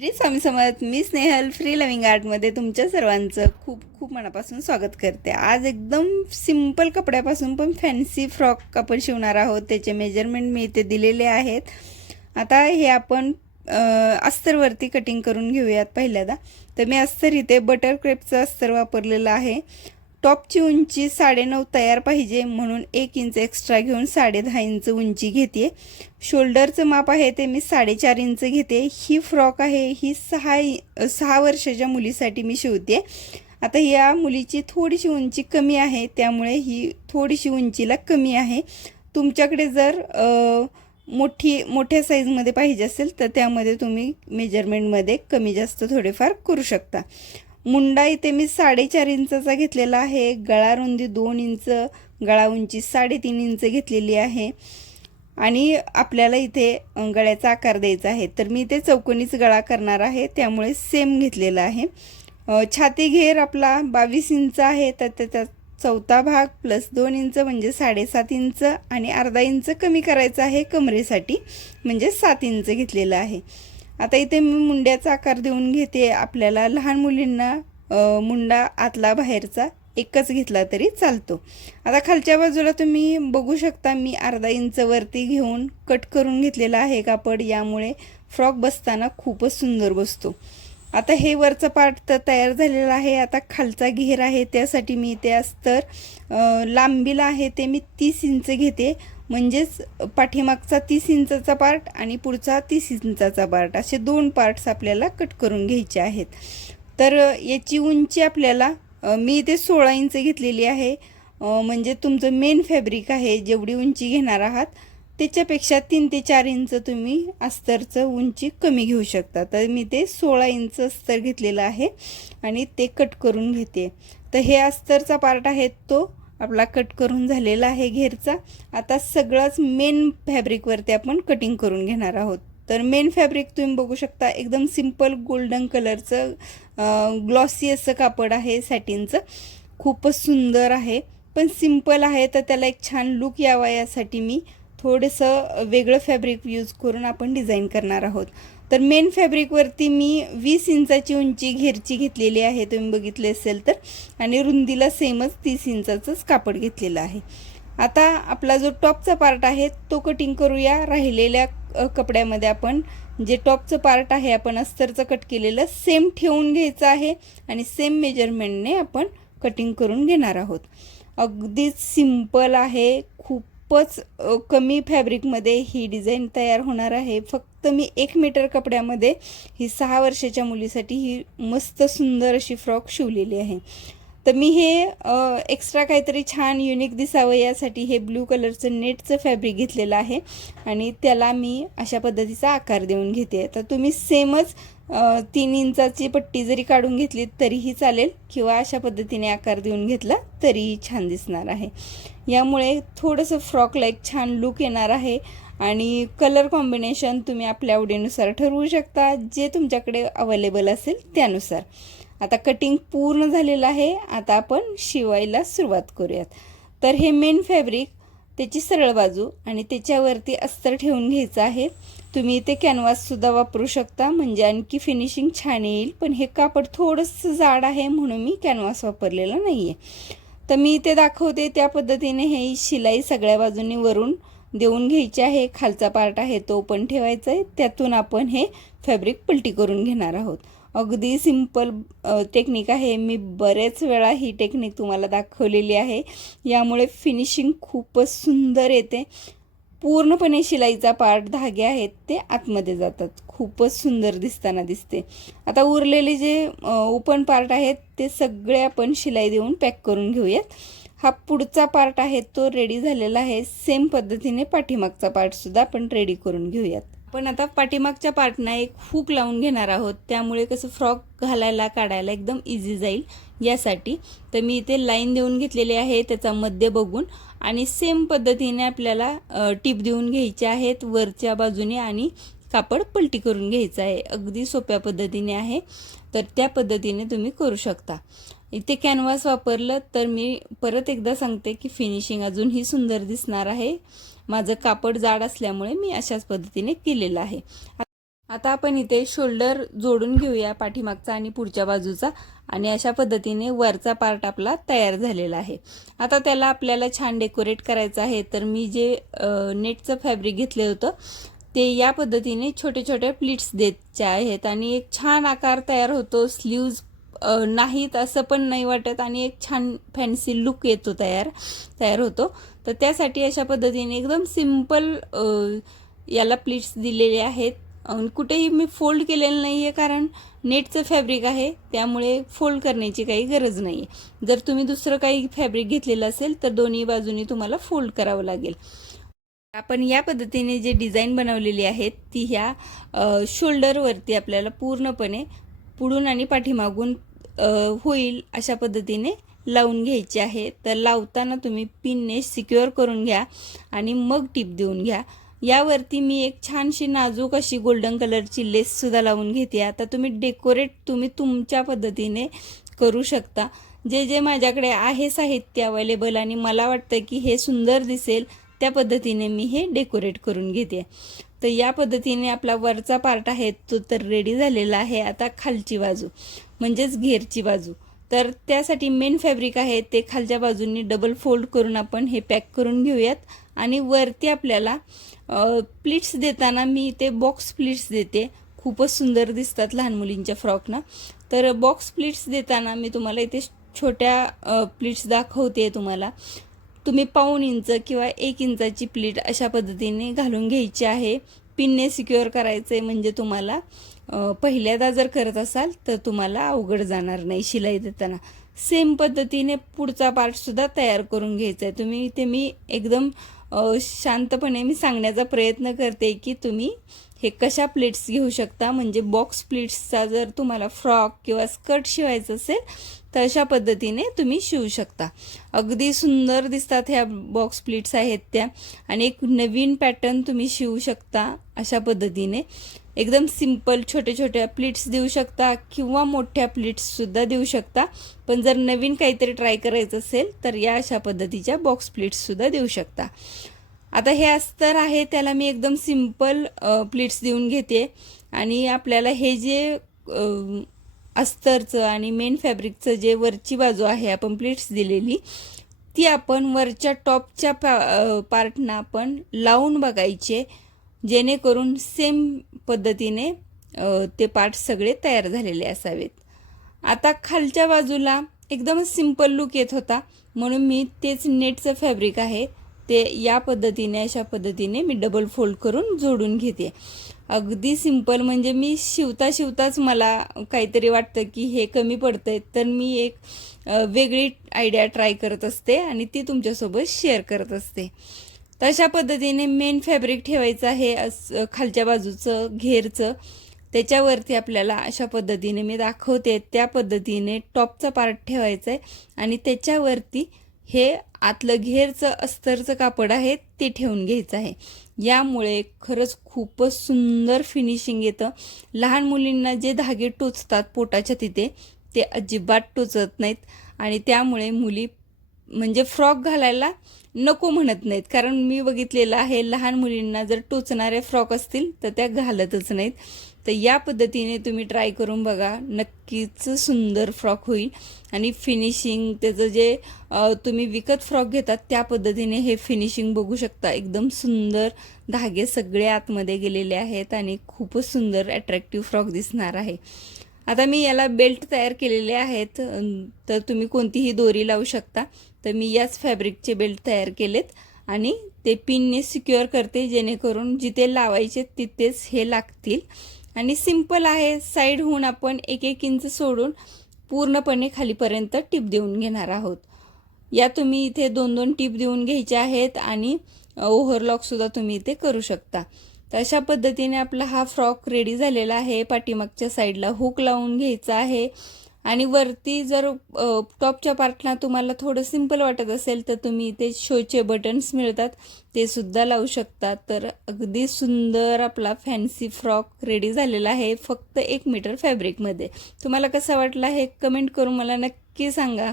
श्री स्वामी समर्थ. मी Snehal free loving आर्टमध्ये तुमच्या सर्वांचं खूप खूप मनापासून स्वागत करते. आज एकदम सिंपल कपड्यापासून पण फॅन्सी फ्रॉक आपण शिवणार आहोत. त्याचे मेजरमेंट मी इथे दिलेले आहेत. आता हे आपण अस्तरवरती कटिंग करून घेऊयात. पहिल्यांदा तर मी अस्तर इथे बटर क्रेपचं अस्तर वापरलेलं आहे. टॉपची उंची 9.5 तयार पाहिजे म्हणून 1 इंच एक्स्ट्रा घेऊन 10.5 इंच उंची घेते. शोल्डरचं माप आहे ते मी 4.5 इंच घेते. ही फ्रॉक आहे ही 6 वर्षाच्या मुलीसाठी मी शिवते. आता या मुलीची थोडीशी उंची कमी आहे त्यामुळे ही थोडीशी उंचीला कमी आहे. तुमच्याकडे जर मोठ्या साईजमध्ये पाहिजे असेल तर त्यामध्ये तुम्ही मेजरमेंटमध्ये कमी जास्त थोडेफार करू शकता. मुंडा इथे मी 4.5 इंचाचा घेतलेला आहे. गळा रुंदी 2 इंच, गळा उंची 3.5 इंच घेतलेली आहे. आणि आपल्याला इथे गळ्याचा आकार द्यायचा आहे तर मी इथे चौकोनीच गळा करणार आहे त्यामुळे सेम घेतलेला आहे. छाती घेर आपला 22 इंच आहे तर त्याचा चौथा भाग प्लस 2 इंच म्हणजे 7.5 इंच आणि अर्धा इंच कमी करायचा आहे कमरेसाठी म्हणजे 7 इंच घेतलेला आहे. आता इथे मी मुंड्याचा आकार देऊन घेते. आपल्याला लहान मुलींना मुंडा आतला बाहेरचा एकच घेतला तरी चालतो. आता खालच्या बाजूला तुम्ही बघू शकता मी अर्धा इंच वरती घेऊन कट करून घेतलेला आहे कापड. यामुळे फ्रॉक बसताना खूपच सुंदर बसतो. आता हे वरचा पार्ट तर तयार झालेला आहे. आता खालचा घेर आहे त्यासाठी मी इथे अस्तर लांबीला आहे ते मी 30 इंच घेते. म्हणजेच पाठीमागचा 30 इंचाचा पार्ट आणि पुढचा 30 इंचाचा पार्ट असे 2 पार्ट्स आपल्याला कट करून घ्यायचे आहेत. तर याची उंची आपल्याला मी इथे 16 इंच घेतलेली आहे. म्हणजे तुमचं मेन फॅब्रिक आहे जेवढी उंची घेणार आहात त्याच्यापेक्षा 3 ते 4 इंच तुम्ही अस्तरचं उंची कमी घेऊ शकता. तर मी ते 16 इंच अस्तर घेतलेलं आहे आणि ते कट करून घेते. तर हे अस्तरचा पार्ट आहे तो आपला कट करून झालेला आहे घेरचा. आता सगळंच मेन फॅब्रिकवरती आपण कटिंग करून घेणार आहोत. तर मेन फॅब्रिक तुम्ही बघू शकता एकदम सिंपल गोल्डन कलरचं ग्लॉसी असं कापड आहे सॅटिनचं. खूपच सुंदर आहे पण सिंपल आहे तर त्याला एक छान लुक यावा यासाठी मी थोडंसं वेगळं फॅब्रिक यूज करून आपण डिझाईन करणार आहोत. तर मेन फॅब्रिकवरती मी 20 इंचाची उंची घेरची घेतलेली आहे तुम्ही बघितले असेल तर. आणि रुंदीला सेमच 30 इंचाचंच कापड घेतलेलं आहे. आता आपला जो टॉपचा पार्ट आहे तो कटिंग करूया. राहिलेल्या कपड्यामध्ये आपण जे टॉपचं पार्ट आहे आपण अस्तरचं कट केलेलं सेम ठेवून घ्यायचं आहे आणि सेम मेजरमेंटने आपण कटिंग करून घेणार आहोत. अगदीच सिंपल आहे. खूपच कमी फॅब्रिकमध्ये ही डिझाईन तयार होणार आहे. फक्त मी 1 मीटर कपड्यामध्ये ही 6 वर्षाच्या मुलीसाठी ही मस्त सुंदर अशी फ्रॉक शिवलेली आहे. तर मी हे एक्स्ट्रा काहीतरी छान युनिक दिसावं यासाठी हे ब्लू कलरचं नेटचं फॅब्रिक घेतलेलं आहे आणि त्याला मी अशा पद्धतीचा आकार देऊन घेते. तर तुम्ही सेमच 3 इंचाची पट्टी जरी काढून घेतली तरीही चालेल किंवा अशा पद्धतीने आकार देऊन घेतला तरीही छान दिसणार आहे. यामुळे थोडंसं फ्रॉकला एक छान लुक येणार आहे. आणि कलर कॉम्बिनेशन तुम्ही आपल्या आवडीनुसार ठरवू शकता जे तुमच्याकडे अवेलेबल असेल त्यानुसार. आता कटिंग पूर्ण झालेलं आहे. आता आपण शिवायला सुरुवात करूयात. तर हे मेन फॅब्रिक त्याची सरळ बाजू आणि त्याच्यावरती अस्तर ठेवून घ्यायचं आहे. तुम्ही इथे कॅनव्हाससुद्धा वापरू शकता म्हणजे आणखी फिनिशिंग छान येईल. पण हे कापड थोडंसं जाड आहे म्हणून मी कॅनव्हास वापरलेला नाही आहे. तर मी इथे दाखवते त्या पद्धतीने हे शिलाई सगळ्या बाजूंनी वरून देऊन घ्यायची आहे. खालचा पार्ट आहे तो पण ठेवायचा आहे. त्यातून आपण हे फॅब्रिक पलटी करून घेणार आहोत. अगदी सिंपल टेक्निक आहे. मी बरेच वेळा ही टेक्निक तुम्हाला दाखवलेली आहे. यामुळे फिनिशिंग खूपच सुंदर येते. पूर्णपणे शिलाईचा पार्ट धागे आहेत ते आतमध्ये जातात. खूपच सुंदर दिसताना दिसते. आता उरलेले जे ओपन पार्ट आहेत ते सगळे आपण शिलाई देऊन पॅक करून घेऊयात. हा पुढचा पार्ट आहे तो रेडी झालेला आहे. सेम पद्धतीने पाठीमागचा पार्टसुद्धा आपण रेडी करून घेऊयात. पण आता पाठीमागच्या पार्टना एक हुक लावून घेणार आहोत त्यामुळे कसं फ्रॉक घालायला काढायला एकदम इझी जाईल यासाठी. तर मी इथे लाईन देऊन घेतलेली आहे त्याचा मध्य बघून आणि सेम पद्धतीने आपल्याला टिप देऊन घ्यायचे आहेत वरच्या बाजूने आणि कापड पलटी करून घ्यायचं आहे. अगदी सोप्या पद्धतीने आहे तर त्या पद्धतीने तुम्ही करू शकता. इथे कॅनव्हास वापरलं तर मी परत एकदा सांगते की फिनिशिंग अजूनही सुंदर दिसणार आहे. माझं कापड जाड असल्यामुळे मी अशाच पद्धतीने केलेलं आहे. आता आपण इथे शोल्डर जोडून घेऊया पाठीमागचा आणि पुढच्या बाजूचा, आणि अशा पद्धतीने वरचा पार्ट आपला तयार झालेला आहे। आता त्याला आपल्याला छान डेकोरेट करायचं आहे, तर मी जे नेटचं फॅब्रिक घेतले होतं ते या पद्धतीने छोटे छोटे प्लीट्स द्यायचे आहेत आणि एक छान आकार तयार होतो। स्लीव्ज नाहीत असं पण नाही वाटत आणि एक छान फॅन्सी लुक येतो तयार होतो। तर त्यासाठी अशा पद्धतीने एकदम सिंपल याला प्लीट्स दिलेले आहेत। कुठेही मी फोल्ड केलेलं नाही आहे, कारण नेटचं फॅब्रिक आहे त्यामुळे फोल्ड करण्याची काही गरज नाही आहे। जर तुम्ही दुसरं काही फॅब्रिक घेतलेलं असेल तर दोन्ही बाजूनी तुम्हाला फोल्ड करावं लागेल। आपण या पद्धतीने जे डिझाईन बनवलेली आहेत ती ह्या शोल्डरवरती आपल्याला पूर्णपणे पुढून आणि पाठीमागून होईल अशा पद्धतीने लावून घ्यायची आहे। तर लावताना तुम्ही पिनने सिक्युअर करून घ्या आणि मग टिप देऊन घ्या। यावरती मी एक छानशी नाजूक अशी गोल्डन कलरची लेस सुद्धा लावून घेते। आता तुम्ही डेकोरेट तुमच्या पद्धतीने करू शकता। जे माझ्याकडे आहे साहित्य अवेलेबल आणि मला वाटतं की हे सुंदर दिसेल त्या पद्धतीने मी हे डेकोरेट करून घेते। तर या पद्धतीने आपला वरचा पार्ट आहे तो तर रेडी झालेला आहे। आता खालची बाजू म्हणजेच घेरची बाजू, तर त्यासाठी मेन फॅब्रिक आहे ते खालच्या बाजूंनी डबल फोल्ड करून आपण हे पॅक करून घेऊयात। आणि वरती आपल्याला प्लीट्स देताना मी इथे बॉक्स प्लीट्स देते, खूपच सुंदर दिसतात लहान मुलींच्या फ्रॉकना। तर बॉक्स प्लीट्स देताना मी तुम्हाला इथे छोट्या प्लीट्स दाखवते तुम्हाला। तुम्ही 1.5 इंच किंवा 1 इंचाची प्लीट अशा पद्धतीने घालून घ्यायची आहे। पिनने सिक्युअर करायचं आहे, म्हणजे तुम्हाला पहिल्यांदा जर करत असाल तर तुम्हाला अवघड जाणार नाही शिलाई देताना। सेम पद्धतीने पुढचा पार्ट सुद्धा तयार करून घ्यायचा आहे। तुम्ही इथे मी एकदम शांतपणे मी सांगण्याचा प्रयत्न करते की तुम्ही हे कशा प्लेट्स घेऊ शकता। म्हणजे बॉक्स प्लेट्सचा जर तुम्हाला फ्रॉक किंवा स्कर्ट शिवायचं असेल तर अशा पद्धतीने तुम्ही शिवू शकता। अगदी सुंदर दिसतात ह्या बॉक्स प्लीट्स आहेत त्या, आणि एक नवीन पॅटर्न तुम्ही शिवू शकता अशा पद्धतीने। एकदम सिंपल छोटे छोटे प्लीट्स देऊ शकता किंवा मोठ्या प्लीट्स सुद्धा देऊ शकता, पण जर नवीन काहीतरी ट्राय करायचं असेल तर या अशा पद्धतीच्या बॉक्स प्लीट्स सुद्धा देऊ शकता। आता हे अस्तर आहे त्याला मी एकदम सिंपल प्लीट्स देऊन घेते, आणि आपल्याला हे जे अस्तरचं आणि मेन फॅब्रिकचं जे वरची बाजू आहे आपण प्लीट्स दिलेली ती आपण वरच्या टॉपच्या पार्टना आपण लावून बघायचे, जेणेकरून सेम पद्धतीने ते पार्ट सगळे तयार झालेले असावेत। आता खालच्या बाजूला एकदम सिंपल लुक येत होता, म्हणून मी तेच नेटचं फॅब्रिक आहे ते या पद्धतीने अशा पद्धतीने मी डबल फोल्ड करून जोडून घेते। अगदी सिंपल, म्हणजे मी शिवताच मला काहीतरी वाटतं की हे कमी पडतंय, तर मी एक वेगळी आयडिया ट्राय करत असते आणि ती तुमच्यासोबत शेअर करत असते। तशा पद्धतीने मेन फॅब्रिक ठेवायचं आहे खालच्या बाजूचं घेरचं, त्याच्यावरती आपल्याला अशा पद्धतीने मी दाखवते त्या पद्धतीने टॉपचा पार्ट ठेवायचा आहे आणि त्याच्यावरती हे आतलं घेरचं अस्तरचं कापड आहे ते ठेवून घ्यायचं आहे। यामुळे खरंच खूपच सुंदर फिनिशिंग येतं। लहान मुलींना जे धागे टोचतात पोटाच्या तिथे ते अजिबात टोचत नाहीत, आणि त्यामुळे मुली म्हणजे फ्रॉक घालायला नको म्हणत नाहीत, कारण मी बघितलेलं आहे लहान मुलींना जर टोचणारे फ्रॉक असतील तर त्या घालतच नाहीत। तर या पद्धतीने तुम्ही ट्राय करून बघा, नक्कीच सुंदर फ्रॉक होईल। आणि फिनिशिंग त्याचं जे तुम्ही विकत फ्रॉक घेतात त्या पद्धतीने हे फिनिशिंग बघू शकता। एकदम सुंदर धागे सगळे आतमध्ये गेलेले आहेत आणि खूपच सुंदर अट्रॅक्टिव्ह फ्रॉक दिसणार आहे। आता मी याला बेल्ट तयार केलेले आहेत, तर तुम्ही कोणतीही दोरी लावू शकता। तर मी याच फॅब्रिकचे बेल्ट तयार केलेत आणि ते पिनने सिक्युअर करते, जेणेकरून जिथे लावायचे तिथेच हे लागतील। आणि सिंपल आहे, साईड होऊन आपण 1-1 इंच सोडून पूर्णपणे खालीपर्यंत टिप देऊन घेणार आहोत। या तुम्ही इथे 2-2 टिप देऊन घ्यायच्या आहेत आणि ओव्हरलॉक सुद्धा तुम्ही इथे करू शकता। तर अशा पद्धतीने आपला हा फ्रॉक रेडी झालेला आहे। पाठीमागच्या साईडला हुक लावून घ्यायचा आहे, आणि वरती जर टॉपच्या पार्टला तुम्हाला थोडं सिंपल वाटत असेल तर तुम्ही इथे शोचे बटन्स मिळतात ते सुद्धा लावू शकता। तर अगदी सुंदर आपला फॅन्सी फ्रॉक रेडी झालेला आहे फक्त 1 मीटर फॅब्रिकमध्ये। तुम्हाला कसा वाटला हे कमेंट करून मला नक्की सांगा।